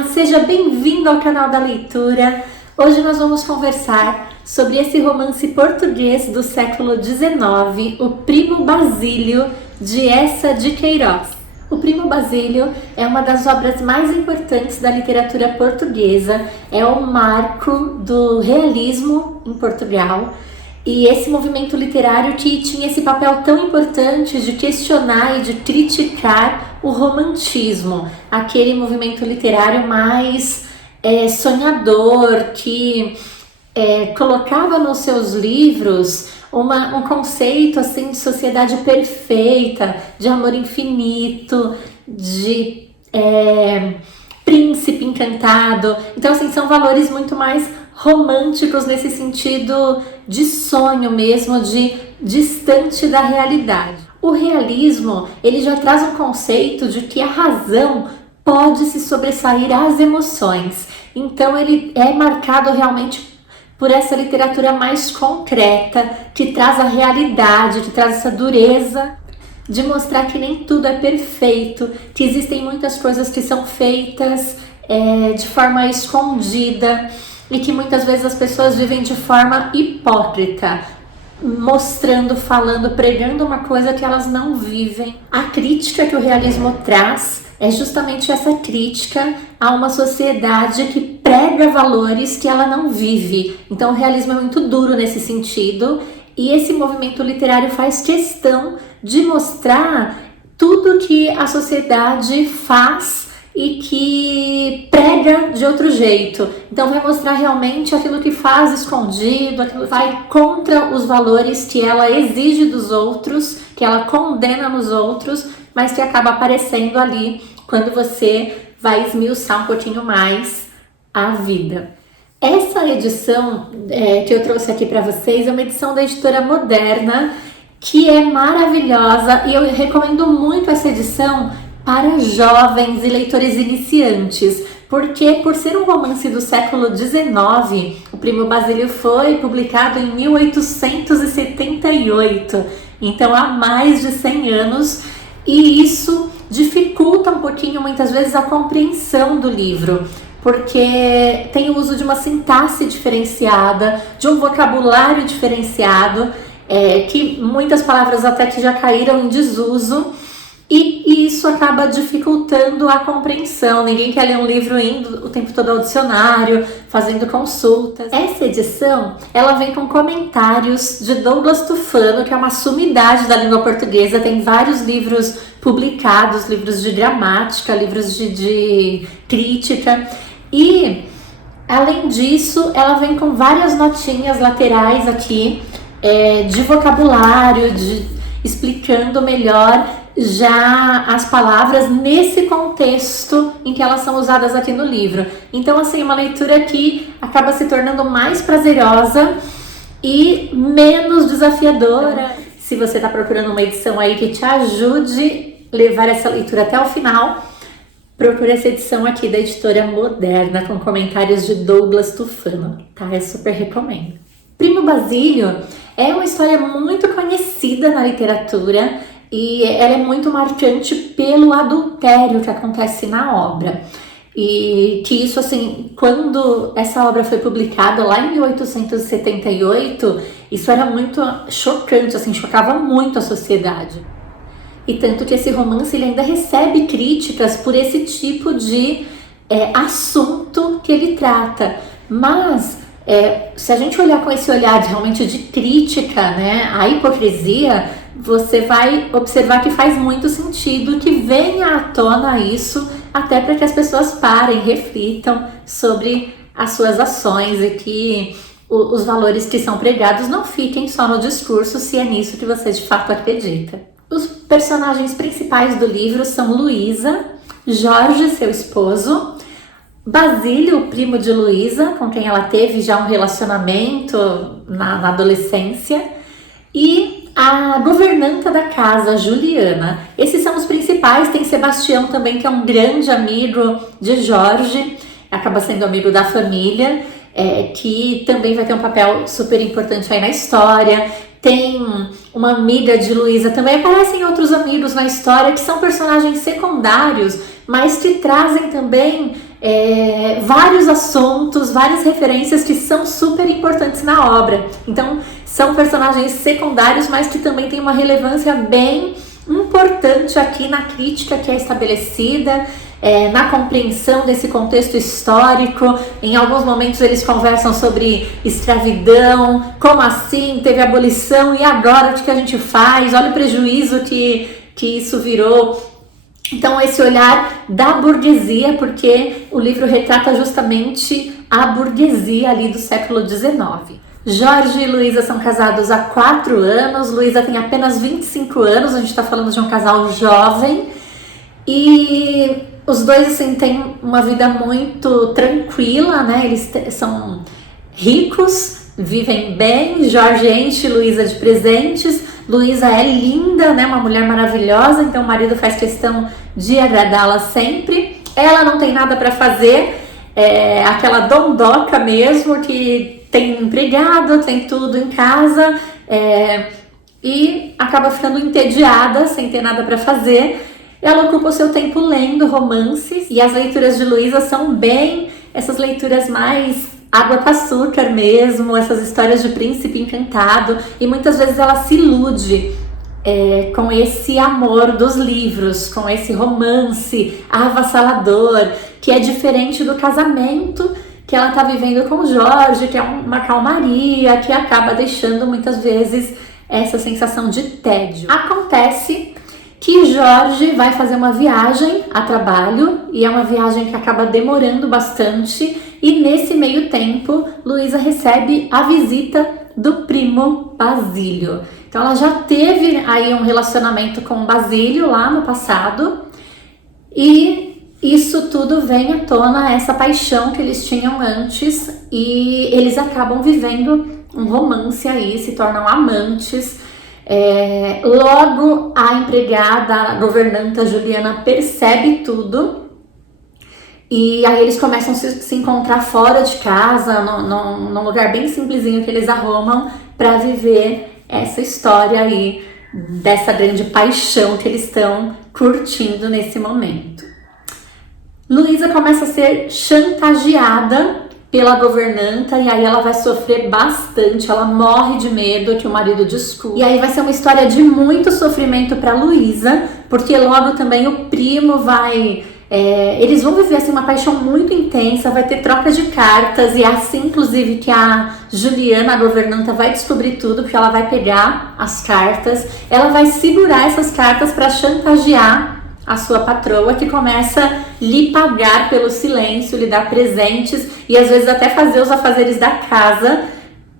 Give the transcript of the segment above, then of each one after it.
Olá, seja bem-vindo ao canal da leitura. Hoje nós vamos conversar sobre esse romance português do século XIX, O Primo Basílio, de Eça de Queiroz. O Primo Basílio é uma das obras mais importantes da literatura portuguesa, é o marco do realismo em Portugal. E esse movimento literário que tinha esse papel tão importante de questionar e de criticar o romantismo, aquele movimento literário mais sonhador, que colocava nos seus livros um conceito assim, de sociedade perfeita, de amor infinito, de príncipe encantado. Então, assim, são valores muito mais românticos nesse sentido de sonho mesmo, de distante da realidade. O realismo, ele já traz um conceito de que a razão pode se sobressair às emoções. Então ele é marcado realmente por essa literatura mais concreta, que traz a realidade, que traz essa dureza de mostrar que nem tudo é perfeito, que existem muitas coisas que são feitas de forma escondida, e que muitas vezes as pessoas vivem de forma hipócrita, mostrando, falando, pregando uma coisa que elas não vivem. A crítica que o realismo traz é justamente essa crítica a uma sociedade que prega valores que ela não vive. Então o realismo é muito duro nesse sentido, e esse movimento literário faz questão de mostrar tudo que a sociedade faz e que prega de outro jeito. Então vai mostrar realmente aquilo que faz escondido, aquilo que vai contra os valores que ela exige dos outros, que ela condena nos outros, mas que acaba aparecendo ali quando você vai esmiuçar um pouquinho mais a vida. Essa edição que eu trouxe aqui para vocês é uma edição da Editora Moderna, que é maravilhosa, e eu recomendo muito essa edição para jovens e leitores iniciantes, porque por ser um romance do século XIX, o Primo Basílio foi publicado em 1878, então há mais de 100 anos, e isso dificulta um pouquinho muitas vezes a compreensão do livro, porque tem o uso de uma sintaxe diferenciada, de um vocabulário diferenciado, que muitas palavras até que já caíram em desuso, e isso acaba dificultando a compreensão. Ninguém quer ler um livro indo o tempo todo ao dicionário, fazendo consultas. Essa edição, ela vem com comentários de Douglas Tufano, que é uma sumidade da língua portuguesa. Tem vários livros publicados, livros de gramática, livros de crítica. E, além disso, ela vem com várias notinhas laterais aqui, de vocabulário, explicando melhor já as palavras nesse contexto em que elas são usadas aqui no livro. Então, assim, uma leitura que acaba se tornando mais prazerosa e menos desafiadora. Se você está procurando uma edição aí que te ajude a levar essa leitura até o final, procure essa edição aqui da Editora Moderna, com comentários de Douglas Tufano, tá? Eu super recomendo. Primo Basílio é uma história muito conhecida na literatura, e ela é muito marcante pelo adultério que acontece na obra. E que isso, assim, quando essa obra foi publicada lá em 1878, isso era muito chocante, assim, chocava muito a sociedade. E tanto que esse romance ele ainda recebe críticas por esse tipo de assunto que ele trata. Mas se a gente olhar com esse olhar realmente de crítica, né, à hipocrisia, você vai observar que faz muito sentido que venha à tona isso, até para que as pessoas parem, reflitam sobre as suas ações e que os valores que são pregados não fiquem só no discurso, se é nisso que você de fato acredita. Os personagens principais do livro são Luísa, Jorge, seu esposo, Basílio, o primo de Luísa, com quem ela teve já um relacionamento na adolescência, e a governanta da casa, Juliana. Esses são os principais. Tem Sebastião também, que é um grande amigo de Jorge, acaba sendo amigo da família, que também vai ter um papel super importante aí na história. Tem uma amiga de Luísa, também aparecem outros amigos na história que são personagens secundários, mas que trazem também vários assuntos, várias referências que são super importantes na obra. Então, são personagens secundários, mas que também têm uma relevância bem importante aqui na crítica que é estabelecida, na compreensão desse contexto histórico. Em alguns momentos eles conversam sobre escravidão, como assim, teve abolição e agora o que a gente faz? Olha o prejuízo que isso virou. Então esse olhar da burguesia, porque o livro retrata justamente a burguesia ali do século XIX. Jorge e Luísa são casados há 4 anos, Luísa tem apenas 25 anos, a gente está falando de um casal jovem, e os dois assim têm uma vida muito tranquila, né? Eles são ricos, vivem bem, Jorge enche Luísa de presentes, Luísa é linda, né? Uma mulher maravilhosa, então o marido faz questão de agradá-la sempre. Ela não tem nada para fazer, aquela dondoca mesmo, que tem empregado, tem tudo em casa, e acaba ficando entediada, sem ter nada para fazer. Ela ocupa o seu tempo lendo romances, e as leituras de Luísa são bem essas leituras mais água com açúcar mesmo, essas histórias de príncipe encantado, e muitas vezes ela se ilude com esse amor dos livros, com esse romance avassalador, que é diferente do casamento que ela está vivendo com o Jorge, que é uma calmaria, que acaba deixando muitas vezes essa sensação de tédio. Acontece que Jorge vai fazer uma viagem a trabalho, e é uma viagem que acaba demorando bastante, e nesse meio tempo Luísa recebe a visita do primo Basílio. Então ela já teve aí um relacionamento com o Basílio lá no passado, e isso tudo vem à tona, essa paixão que eles tinham antes, e eles acabam vivendo um romance aí, se tornam amantes. Logo a empregada, a governanta Juliana, percebe tudo, e aí eles começam a se encontrar fora de casa, num lugar bem simplesinho que eles arrumam para viver essa história aí, dessa grande paixão que eles estão curtindo nesse momento. Luísa começa a ser chantageada pela governanta, e aí ela vai sofrer bastante, ela morre de medo que o marido descubra. E aí vai ser uma história de muito sofrimento para Luísa, porque logo também o primo vai... eles vão viver assim, uma paixão muito intensa, vai ter troca de cartas, e é assim inclusive que a Juliana, a governanta, vai descobrir tudo, porque ela vai pegar as cartas, ela vai segurar essas cartas para chantagear a sua patroa, que começa a lhe pagar pelo silêncio, lhe dar presentes e às vezes até fazer os afazeres da casa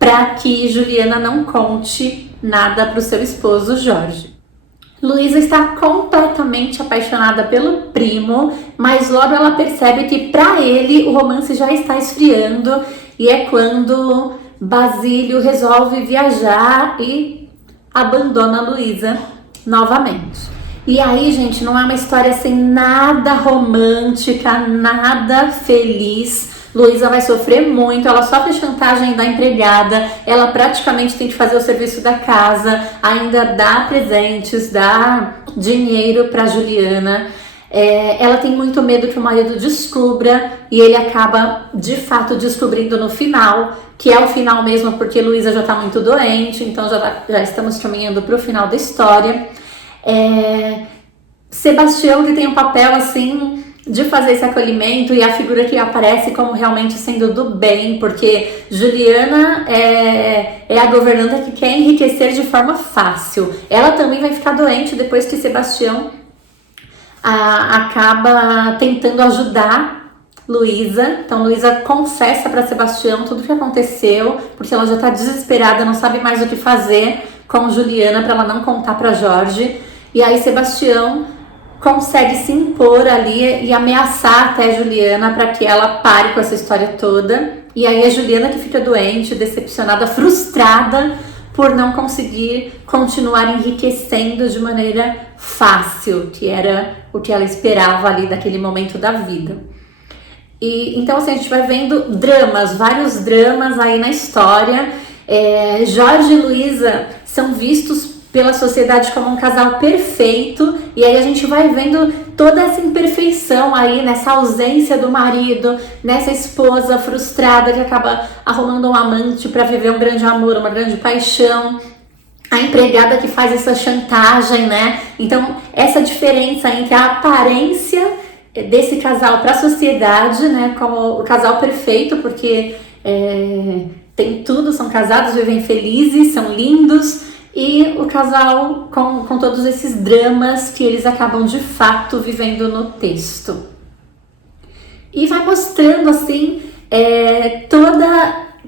para que Juliana não conte nada para o seu esposo Jorge. Luísa está completamente apaixonada pelo primo, mas logo ela percebe que para ele o romance já está esfriando, e é quando Basílio resolve viajar e abandona Luísa novamente. E aí, gente, não é uma história assim nada romântica, nada feliz. Luísa vai sofrer muito, ela sofre chantagem da empregada, ela praticamente tem que fazer o serviço da casa, ainda dá presentes, dá dinheiro para Juliana. Ela tem muito medo que o marido descubra, e ele acaba de fato descobrindo no final, que é o final mesmo, porque Luísa já está muito doente, então já estamos caminhando para o final da história. Sebastião, que tem um papel assim de fazer esse acolhimento, e a figura que aparece como realmente sendo do bem, porque Juliana é a governanta que quer enriquecer de forma fácil. Ela também vai ficar doente depois que Sebastião acaba tentando ajudar Luísa. Então Luísa confessa para Sebastião tudo o que aconteceu, porque ela já está desesperada, não sabe mais o que fazer com Juliana para ela não contar para Jorge. E aí Sebastião consegue se impor ali e ameaçar até Juliana para que ela pare com essa história toda. E aí a Juliana, que fica doente, decepcionada, frustrada por não conseguir continuar enriquecendo de maneira fácil, que era o que ela esperava ali daquele momento da vida. E então assim, a gente vai vendo dramas, vários dramas aí na história. Jorge e Luísa são vistos pela sociedade como um casal perfeito, e aí a gente vai vendo toda essa imperfeição aí, nessa ausência do marido, nessa esposa frustrada que acaba arrumando um amante para viver um grande amor, uma grande paixão, a empregada que faz essa chantagem, né? Então, essa diferença entre a aparência desse casal para a sociedade, né, como o casal perfeito, porque tem tudo, são casados, vivem felizes, são lindos, e o casal com todos esses dramas que eles acabam de fato vivendo no texto. E vai mostrando assim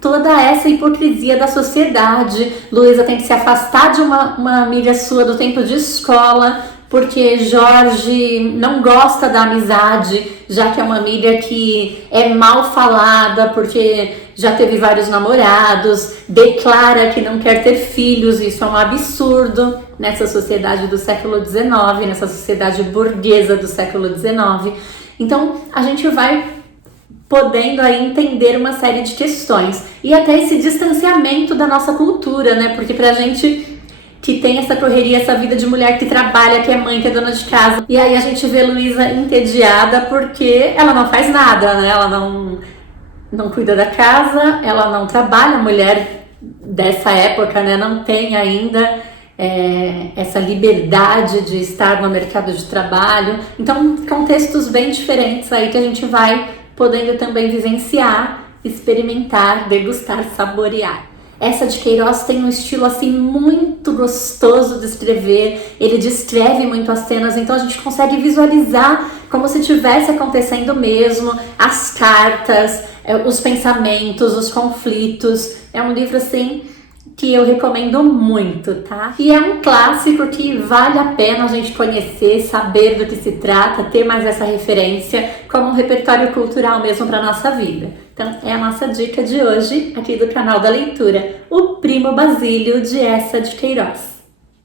toda essa hipocrisia da sociedade. Luísa tem que se afastar de uma amiga sua do tempo de escola, porque Jorge não gosta da amizade, já que é uma amiga que é mal falada, porque já teve vários namorados, declara que não quer ter filhos, isso é um absurdo nessa sociedade do século XIX, nessa sociedade burguesa do século XIX. Então, a gente vai podendo aí entender uma série de questões e até esse distanciamento da nossa cultura, né? Porque pra gente que tem essa correria, essa vida de mulher que trabalha, que é mãe, que é dona de casa, e aí a gente vê Luísa entediada porque ela não faz nada, né? Ela não cuida da casa, ela não trabalha, a mulher dessa época, né, não tem ainda essa liberdade de estar no mercado de trabalho. Então, contextos bem diferentes aí que a gente vai podendo também vivenciar, experimentar, degustar, saborear. Essa de Queiroz tem um estilo assim muito gostoso de escrever, ele descreve muito as cenas, então a gente consegue visualizar como se estivesse acontecendo mesmo, as cartas, os pensamentos, os conflitos. É um livro assim que eu recomendo muito, tá? E é um clássico que vale a pena a gente conhecer, saber do que se trata, ter mais essa referência como um repertório cultural mesmo para nossa vida. Então, é a nossa dica de hoje aqui do canal da leitura, O Primo Basílio, de Essa de Queiroz.